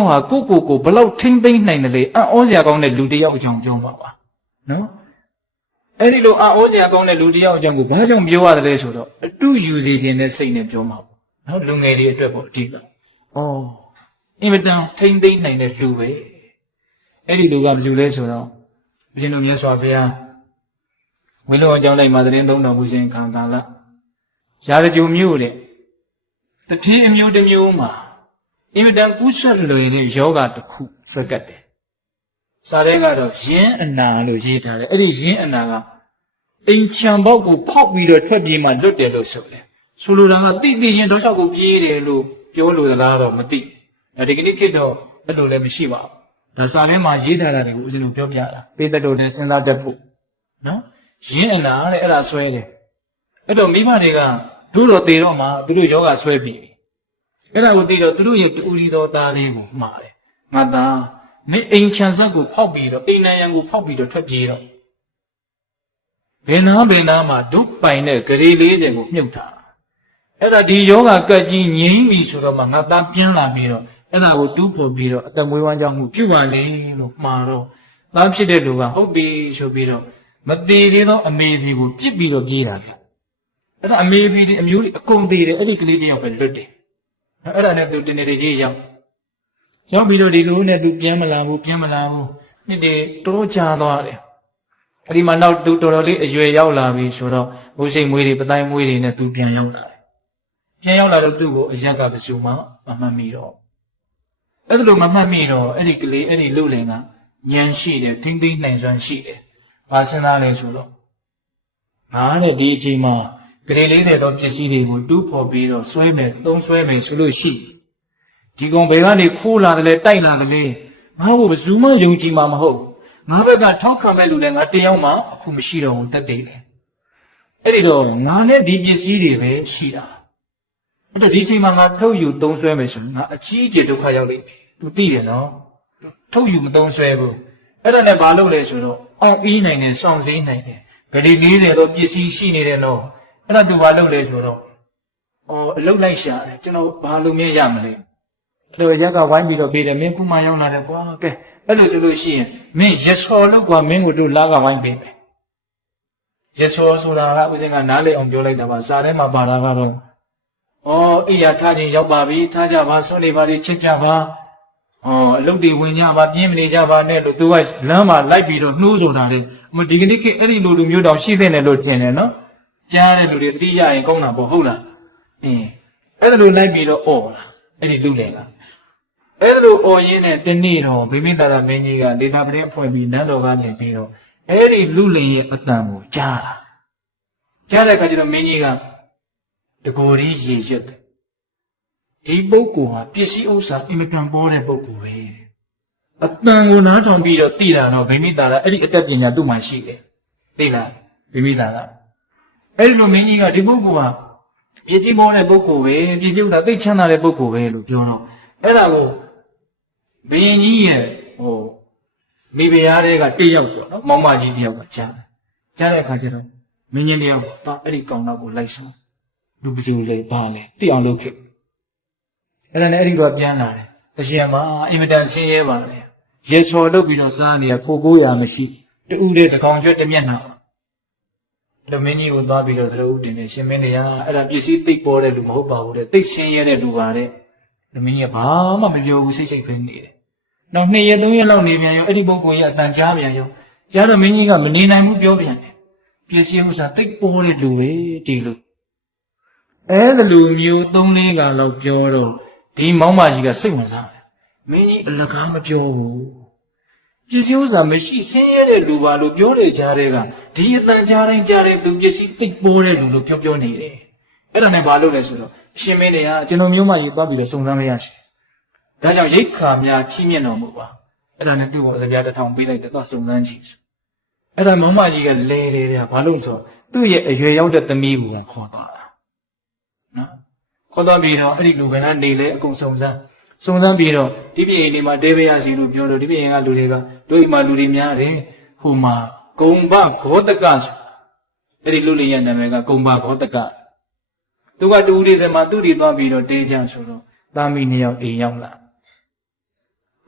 င်းဟာကိုယ့်ကိုယ်ကိုဘလောက်ထိမ့်သိမ့်နိုင်တယ်လေအံ့ဩစရာကောင်းတဲ့လူတစ်ယောက်အကြောင်းပြောပါပါနော်အဲ့ဒီလိုအံ့ဩစရာကောင်းတဲ့လူတစ်ယောက်အကြောင်းကိုဘာကြောင့်ပြောရတယ်လဲဆိုတော့အတူယူစီခြင်းနဲ့စိတ်နဲ့ပြောမှာပေါ့နော်လူငယ်တွေအတွက်ပေါ့အတိတ်ကဩအင်မတန်ထိမ့်သိမ့်နိုင်တဲ့လူပဲအဲ့ဒီလူကဘယ်လူလဲဆိုတော့ဘုရင်တို့မြတ်စွာဘုရားဝိလုံအကြောင်းလိုက်မှာသတင်းသုံးတော်မူခြင်းခံကာလရာဇဂျူမြို့တဲ့တတိအမျိုးတစ်မျိုးမှာ အင်မတန်ကူးဆက်လွယ်တဲ့ယောဂတစ်ခုစကတ်တယ်စာရဲကတော့ယင်းအနာလို့ရေးထားတယ်အဲ့ဒီယင်းအနာကအိမ်ချံပေါက်ကိုဖောက်ပြီးတော့ထွက်ပြေးမှလွတ်တယ်လို့ဆိုတယ်ဆိုလိုတာကတိတိရင်တော့ချောက်ကိုပြေးတယ်လို့ပြောလို့သလားတော့မသိအဲဒီကနေ့ခေတ်တော့အဲ့လိုလည်းမရှိပါဘူးဒါစာထဲမှာရေးထားတာတွေကိုဦးဇင်းတို့ပြောပြတာပေးသက်တို့လည်းစဉ်းစားတတ်ဖို့နော်ရင်းအနာတဲ့အဲ့ဒါဆွဲတယ်အဲ့တော့မိဘတွေကတို့တော့တေတော့မှသူတို့ယောဂဆွဲပြီ အဲ့ဒါကိုသိတော့သူတို့ရဲ့တူရီတော်သားလေးကိုမှားတယ်ငါသားမင်းအိမ်ချန်ဆက်ကိုဖောက်ပြီးတော့အိမ်နံရံကိုဖောက်ပြီးတော့ထွက်ပြေးတော့ဘယ်နာဘယ်နာမှာဒုပိုင်တဲ့ဂရီ40ကိုမြုပ်တာအဲ့ဒါဒီယောဂကတ်ကြီးငြိမ့်ပြီဆိုတော့မှငါသားပြင်းလာပြီးတော့အဲ့ဒါကိုတူးဖို့ပြီးတော့အတမွေးဝမ်းကြောင်းမှုပြုပါလေလို့မှားတော့သားဖြစ်တဲ့လူကဟုတ်ပြီဆိုပြီးတော့မသေးသေးသောအမေဖေကိုပြစ်ပြီးတော့ပြေးတာဗျအဲ့ဒါအမေဖေဒီအမျိုးကြီးအကုန်သေးတယ်အဲ့ဒီကလေးတယောက်ပဲလွတ်တယ် အဲ့ဒါနဲ့သူတင်နေတကြီးရောက်ရောက်ပြီးတော့ဒီလိုနဲ့သူပြန်မလာဘူးပြန်မလာဘူးနှစ်တည်းတော်တော်ကြာသွားတယ်အဲ့ဒီမှာနောက်သူတော်တော်လေးအရွယ်ရောက်လာပြီဆိုတော့ဘုစိတ်မွေးတွေပတိုင်းမွေးတွေနဲ့သူပြန်ရောက်လာတယ်ပြန်ရောက်လာတော့သူ့ကိုအရက်ကပစုမှမမှတ်မိတော့အဲ့ဒါလိုမမှတ်မိတော့အဲ့ဒီကလေးအဲ့ဒီလူလင်ကဉာဏ်ရှိတယ်တင်းတင်းနိုင်စွမ်းရှိတယ်ဘာစဉ်းစားလဲဆိုတော့ငါတဲ့ဒီအချိန်မှာ ကလေးလေးတဲ့သောပစ္စည်းတွေကိုတူးဖော်ပြီးတော့ဆွဲမယ်သုံးဆွဲမယ်ဆိုလို့ရှိဒီကောင်ဘယ်ကနေခိုးလာတယ်လဲတိုက်လာတယ်လဲငါ့ကိုဘယ်သူမှယုံကြည်မှာမဟုတ်ငါဘက်ကထောက်ခံမဲ့လူလည်းငါတယောက်မှအခုမရှိတော့ဘူးတက်တယ်လေအဲ့ဒီတော့ငါနဲ့ဒီပစ္စည်းတွေပဲရှိတာအဲ့တော့ဒီချိန်မှာငါထုတ်ယူသုံးဆွဲမယ်ဆိုရင်ငါအကြီးအကျယ်ဒုက္ခရောက်လိမ့်မယ်သူသိတယ်နော်ထုတ်ယူမသုံးဆွဲဘူးအဲ့ဒါနဲ့ဘာလုပ်လဲဆိုတော့အောင်အီးနိုင်တယ်စောင့်စည်းနိုင်တယ်ဂရီ40တော့ပစ္စည်းရှိနေတယ်နော် အဲ့ဒါသူဘာလုပ်လဲဆိုတော့အော်အလုတ်လိုက်ရှာတယ်ကျွန်တော်ဘာလို့မြင်ရမလဲအဲ့လိုရက်ကဝိုင်းပြီးတော့ပေးတယ်မင်းခုမှရောက်လာတယ်ကွာကဲအဲ့လိုဆိုလို့ရှိရင်မင်းရစော်လို့ကွာမင်းကိုတို့လာကဝိုင်းပေးမယ်ရစော်ဆိုတာကဦးစင်ကနားလေအောင်ပြောလိုက်တာပါစာထဲမှာပါတာကတော့အော်အိယာထားခြင်းရောက်ပါပြီထားကြပါဆွနေပါလေချစ်ကြပါဟောအလုတ်တွေဝင်ကြပါပြင်းမနေကြပါနဲ့လို့သူကလမ်းမှာလိုက်ပြီးတော့နှိုးဆိုတာလေမဒီကနေ့ခေတ်အဲ့ဒီလိုလူမျိုးတောင်ရှိတဲ့နယ်လို့ကျင်တယ်နော် ကြားတဲ့လူတွေတတိယရင်ကောင်းတာပေါ့ဟုတ်လားအင်းအဲ့ဒါလိုလိုက်ပြီးတော့အော်လာအဲ့ဒီလူလည်းကအဲ့ဒါလိုအော်ရင်းနဲ့တနေ့တော့ဗိမိတာရမင်းကြီးကလေသာပရင်ဖွဲ့ပြီးနန်းတော်ကနေပြီးတော့အဲ့ဒီလူလင်ရဲ့အတန်ကိုကြားတာကြားတဲ့အခါကျတော့မင်းကြီးကတကိုယ်ကြီးရည်ရွတ်တယ်ဒီပုဂ္ဂိုလ်ဟာပစ္စည်းဥစ္စာအင်မတန်ပေါ်တဲ့ပုဂ္ဂိုလ်ပဲအတန်ကိုနားထောင်ပြီးတော့တည်တာတော့ဗိမိတာရအဲ့ဒီအတတ်ပညာသူ့မှာရှိတယ်သိလားဗိမိတာရ အဲ့ဒီလိုမင်းကြီးကဒီပုဂ္ဂိုလ်ဟာပစ္စည်းပေါ်တဲ့ပုဂ္ဂိုလ်ပဲပစ္စည်းဥစ္စာသိချမ်းသာတဲ့ပုဂ္ဂိုလ်ပဲလို့ပြောတော့အဲ့ဒါကိုဘယင်ကြီးရဲ့ဟိုမိဖုရားတွေကတယောက်ပေါ့နော်မောင်မကြီးတယောက်ကကြားတယ်ကြားတဲ့အခါကျတော့မင်းကြီးတယောက်တော့အဲ့ဒီကောင်တော့ကိုလိုက်ဆုံးသူဘယ်သူလဲဘာလဲသိအောင်လုပ်ခဲ့အဲ့ဒါနဲ့အဲ့ဒီတော့ပြန်လာတယ်တရှင်မအင်မတန်ဆင်းရဲပါလေရေစော်လုပ်ပြီးတော့စားနေရခိုကိုးရမရှိတူးတဲ့တကောင်ကျွတ်တစ်မျက်နှာ လူမင်းကြီးကိုသွားပြီးတော့သရုပ်တင်နေရှင်မင်းတရားအဲ့ဒါပစ္စည်းသိပ်ပေါ်တဲ့လူမဟုတ်ပါဘူးတဲ့သိပ်ဆင်းရဲတဲ့လူပါတဲ့လူမင်းကြီးကဘာမှမပြောဘူးစိတ်စိတ်ပဲနေတယ်နောက်နှစ်ရက်သုံးရက်လောက်နေပြန်ရောအဲ့ဒီပုဂ္ဂိုလ်ရဲ့အတန်ကြားပြန်ရောကြားတော့မင်းကြီးကမနေနိုင်ဘူးပြောပြန်တယ်ပစ္စည်းဥစ္စာသိပ်ပေါ်တဲ့လူပဲဒီလူအဲ့ဒါလူမျိုးသုံးလေးကလောက်ပြောတော့ဒီမောင်မကြီးကစိတ်ဝင်စားတယ်မင်းကြီးအလကားမပြောဘူး ပစ္စည်းဥစ္စာမရှိဆင်းရဲတဲ့လူပါလို့ပြောတဲ့ကြားတွေကဒီအတန်ကြားတိုင်းကြားတဲ့သူပစ္စည်းသိပ်ပေါ်တဲ့လူလို့ပြောပြောနေတယ်အဲ့ဒါနဲ့ဘာလုပ်လဲဆိုတော့ရှင်မင်းတွေကကျွန်တော်မျိုးမကြီးသွားပြီးတော့စုံစမ်းမရရှိဒါကြောင့်ရိတ်ခါများချီးမြှင့်တော်မူပါအဲ့ဒါနဲ့သူ့ကိုအစပြားတစ်ထောင်ပေးလိုက်တယ်သွားစုံစမ်းကြည့်အဲ့ဒါမောင်မကြီးကလဲတယ်ဗျာဘာလို့ဆိုတော့သူ့ရဲ့အရွယ်ရောက်တဲ့သမီးကိုခေါ်သွားတာနော်ခေါ်သွားပြီးတော့အဲ့ဒီလူကလည်းနေလဲအကုန်စုံစမ်း စုံစမ်းပြီးတော့ဒီပြည်အိမ်မှာတဲပေးရစီလို့ပြောတော့ဒီပြည်အိမ်ကလူတွေကတို့အိမ်မှာလူတွေများတယ်ဟိုမှာဂုံဘဂောတကဆိုအဲ့ဒီလူလေးရဲ့နာမည်ကဂုံဘဂောတကသူကတူဦးတွေထဲမှာသူ့တွေသွားပြီးတော့တေးကြဆိုတော့သားမီးနှစ်ယောက်အိမ်ရောက်လာ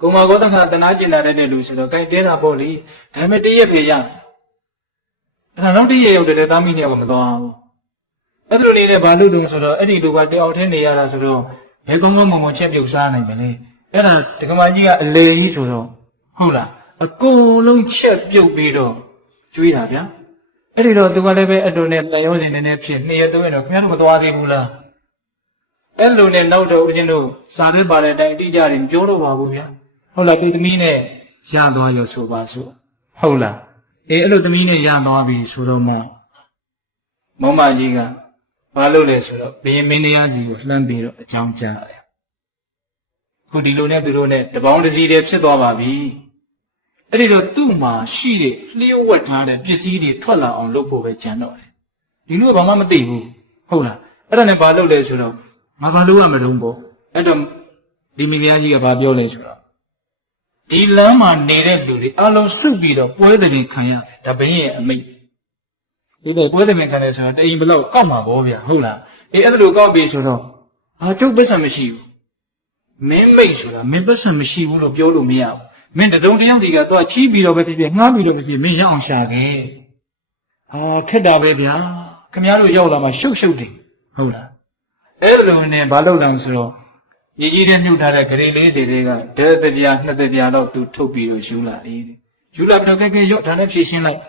ကုမာဂေါတခါတနာကျင်လာတဲ့လူဆိုတော့ကြိုက်တဲတာပေါ့လေဒါပေမဲ့တရက်ဖေရမယ်အဲ့ဒါနောက်တရက်ရောက်တယ်သားမိနှစ်ယောက်ကမသွားဘူးအဲ့လိုနေနဲ့ဘာလို့တုံဆိုတော့အဲ့ဒီလူကတယောက်တည်းနေရတာဆိုတော့ ဘယ်ကောင်းကောင်းမွန်မွန်ချက်ပြုတ်စားနိုင်မလဲအဲ့ဒါဒကမကြီးကအလေကြီးဆိုတော့ဟုတ်လားအကုန်လုံးချက်ပြုတ်ပြီးတော့ကျွေးတာဗျာအဲ့ဒီတော့သူကလည်းပဲအတူနဲ့တန်ရုံးစင်နေနေဖြစ်နေရတော့ရင်တော့ခင်ဗျားတို့မသွားသေးဘူးလားအဲ့လိုနဲ့နောက်တော့ဦးဇင်းတို့စာရဲပါတဲ့အတိုင်းအတိအကျတွေမပြောတော့ပါဘူးဗျာဟုတ်လားတေသမီးနဲ့ရသွားရောဆိုပါစို့ဟုတ်လားအေးအဲ့လိုသမီးနဲ့ရသွားပြီဆိုတော့မှမောင်မကြီးက ဘာလုပ်လဲဆိုတော့ဘယင်မင်းတရားကြီးကိုလှမ်းပြီးတော့အကြောင်းကြားတယ်ခုဒီလိုနဲ့သူတို့နဲ့တပေါင်းတစ်စီးတည်းဖြစ်သွားပါပြီအဲ့ဒီတော့သူ့မှာရှိတဲ့လျှို့ဝှက်ထားတဲ့ပစ္စည်းတွေထွက်လာအောင်လုပ်ဖို့ပဲကြံတော့တယ်ဒီလိုကဘာမှမသိဘူးဟုတ်လားအဲ့ဒါနဲ့ဘာလုပ်လဲဆိုတော့ငါဘာလို့ရမလို့ပေါ့အဲ့တော့ဒီမိဖုရားကြီးကဘာပြောလဲဆိုတော့ဒီလမ်းမှာနေတဲ့လူတွေအလုံးစုပြီးတော့ပွဲတဲ့ခံရတယ်ဒါဘင်းရဲ့အမိတ် ဒီလေပွဲတဲ့ခံတယ်ဆိုတော့တအိမ်ဘလောက်ကောက်မှာပေါ့ဗျာဟုတ်လားအေးအဲ့ဒါလိုကောက်ပြီဆိုတော့ဟာကျုပ်ပတ်စံမရှိဘူးမင်းမိတ်ဆိုတာမင်းပတ်စံမရှိဘူးလို့ပြောလို့မရဘူးမင်းတစုံတစ်ယောက်ဒီကတော့ချီးပြီးတော့ပဲဖြစ်ဖြစ်ငှားပြီးတော့ပဲဖြစ်ဖြစ်မင်းရအောင်ရှာခဲ့ဟာခက်တာပဲဗျာခမရတို့ရောက်လာမှရှုပ်ရှုပ်တယ်ဟုတ်လားအဲ့လိုနဲ့ဘာလုပ်လဲဆိုတော့ရည်ကြီးတဲ့မြုပ်ထားတဲ့ဂရေ40တွေကဒဲတပြားနှစ်တပြားတော့သူထုတ်ပြီးတော့ယူလာတယ်ယူလာပြီးတော့ကဲကဲရုပ်ဒါနဲ့ဖြည့်ရှင်းလိုက်ဒီ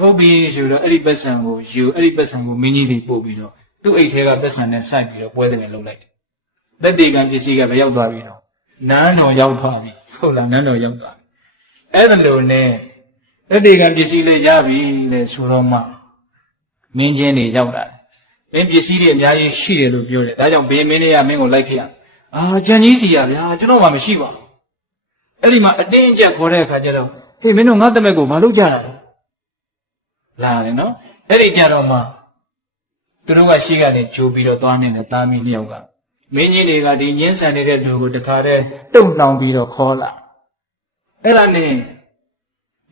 ဟုတ်ပြီဆိုတော့အဲ့ဒီပတ်စံကိုယူအဲ့ဒီပတ်စံကိုမင်းကြီးတွေပို့ပြီးတော့သူ့အိတ်ထဲကပတ်စံနဲ့စိုက်ပြီးတော့ပွဲတယ်လုပ်လိုက်တယ်လက်တေကံပစ္စည်းကပဲရောက်သွားပြီတော့နန်းတော်ရောက်သွားပြီဟုတ်လားနန်းတော်ရောက်သွားပြီအဲ့ဒါလိုနဲ့လက်တေကံပစ္စည်းလေးရပြီလေဆိုတော့မှမင်းချင်းတွေရောက်လာတယ်မင်းပစ္စည်းတွေအများကြီးရှိတယ်လို့ပြောတယ်ဒါကြောင့်ဘေးမင်းတွေကမင်းကိုလိုက်ခဲ့ရအာကြံကြီးစီရဗျာကျွန်တော်မှမရှိပါဘူးအဲ့ဒီမှာအတင်းအကျပ်ခေါ်တဲ့အခါကျတော့ဟေးမင်းတို့ငါတမက်ကိုမလုပ်ကြတာလဲ လာတယ်နော်အဲ့ဒီကြတော့မှသူတို့ကရှိကနေဂျိုးပြီးတော့သွားနေတဲ့သားမီးလျောက်ကမင်းကြီးတွေကဒီညင်းဆန်နေတဲ့လူကိုတခါတည်းတုံနှောင်ပြီးတော့ခေါ်လာအဲ့ဒါနဲ့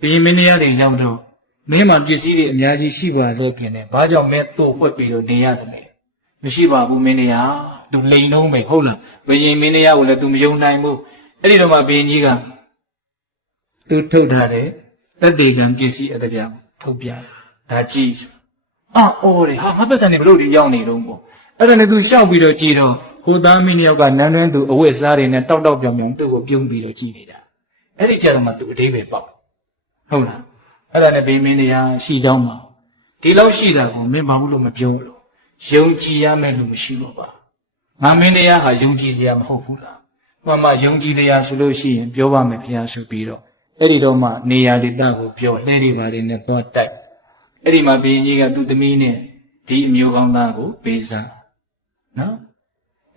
ဘီမင်းရတွေရောက်တော့မင်းမှာပစ္စည်းတွေအများကြီးရှိပါလို့ပြင်တယ်ဘာကြောင့်မင်းတို့ဖွက်ပြီးတော့နေရတယ်လဲမရှိပါဘူးမင်းရသူလိန်လုံးပဲဟုတ်လားဘယင်မင်းရကိုလည်းသူမယုံနိုင်ဘူးအဲ့ဒီတော့မှဘီရင်ကြီးကသူထုတ်ထားတဲ့တတ်တေကံပစ္စည်းအတပြား ထုတ်ပြတယ်။ဒါကြည့်။အော်အော်လေဟာငါပတ်စံနေဘလို့ဒီရောက်နေတော့ပေါ့။အဲ့ဒါနဲ့ तू ရှောက်ပြီးတော့ကြည့်တော့ကိုသားမင်းနှစ်ယောက်ကနန်းတွင်းသူအဝတ်စားတွေနဲ့တောက်တောက်ပြောင်ပြောင်သူ့ကိုပြုံးပြီးတော့ကြည့်နေတာ။အဲ့ဒီကြတော့မှ तू အသေးပဲပေါက်။ဟုတ်လား။အဲ့ဒါနဲ့ဘေးမင်းတွေကရှိကြောင်းပါဒီလောက်ရှိတာကိုမင်းဘာဘူးလို့မပြောလို့ယုံကြည်ရမယ်လို့မရှိတော့ပါငါမင်းတရားဟာယုံကြည်စရာမဟုတ်ဘူးလားမှန်မှယုံကြည်တရားဆိုလို့ရှိရင်ပြောပါမယ်ဘုရားဆိုပြီးတော့ အဲ့ဒီတော့မှနေရာဒေသကိုပြောလှဲတွေပါတယ်နဲ့သွားတိုက်အဲ့ဒီမှာဘုရင်ကြီးကသူ့သမီးနဲ့ဒီအမျိုးကောင်းသားကိုပေးစားနော်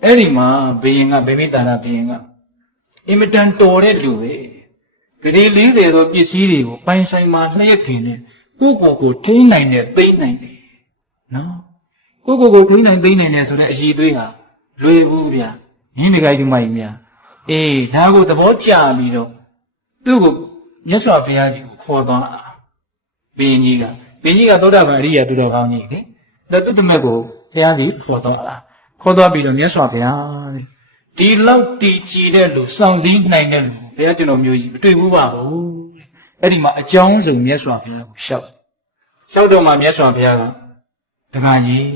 အဲ့ဒီမှာဘုရင်ကဗိမိတာနာဘုရင်ကအင်မတန်တော်တဲ့လူပဲဂရေ40သောပစ္စည်းတွေကိုပိုင်ဆိုင်မှာလျှက်ခင်နဲ့ကိုယ့်ကိုယ်ကိုထိန်းနိုင်တဲ့သိမ့်နိုင်တယ်နော်ကိုယ့်ကိုယ်ကိုထိန်းနိုင်သိမ့်နိုင်တယ်ဆိုတဲ့အည်သွေးဟာလွယ်ဘူးဗျာမြင်းမိခိုင်းဒီမိုင်းများအေးဒါကိုသဘောကျပြီးတော့သူ့ကို မြတ်စွာဘုရားကြီးကိုခေါ်သွားဘင်းကြီးကဘင်းကြီးကသောတာပန်အရိယာသူတော်ကောင်းကြီးလေဒါသူ့တမက်ကိုဘုရားကြီးခေါ်သွားတာခေါ်သွားပြီးတော့မြတ်စွာဘုရားတဲ့ဒီလောက်တည်ကြည်တဲ့လူစောင့်စည်းနိုင်တဲ့လူဘုရားကျွန်တော်မျိုးကြီးမတွေ့ဘူးပါဘူးတဲ့အဲ့ဒီမှာအကြောင်းစုံမြတ်စွာဘုရားကိုရှောက်ရှောက်တော့မှမြတ်စွာဘုရားကတခါကြီး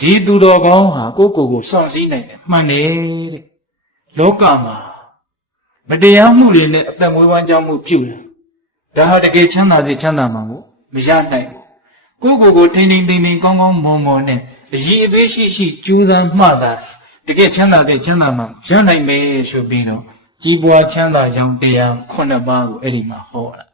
ဒီသူတော်ကောင်းဟာကိုယ့်ကိုယ်ကိုစောင့်စည်းနိုင်တယ်မှန်တယ်တဲ့လောကမှာ မတရားမှုတွေနဲ့အသက်မွေးဝမ်းကြောင်းမှုပြုတယ်ဒါဟာတကယ်ချမ်းသာစေချမ်းသာမှာကိုမရနိုင်ဘူးကိုယ့်ကိုယ်ကိုထိန်ထိန်သိမ်းသိမ်းကောင်းကောင်းမွန်မွန်နဲ့အည်အသေးရှိရှိကြိုးစားမှသာတယ်တကယ်ချမ်းသာတဲ့ချမ်းသာမှရနိုင်မယ်ဆိုပြီးတော့ကြီးပွားချမ်းသာကြောင်းတရားခုနှစ်ပါးကိုအဲ့ဒီမှာဟောတာ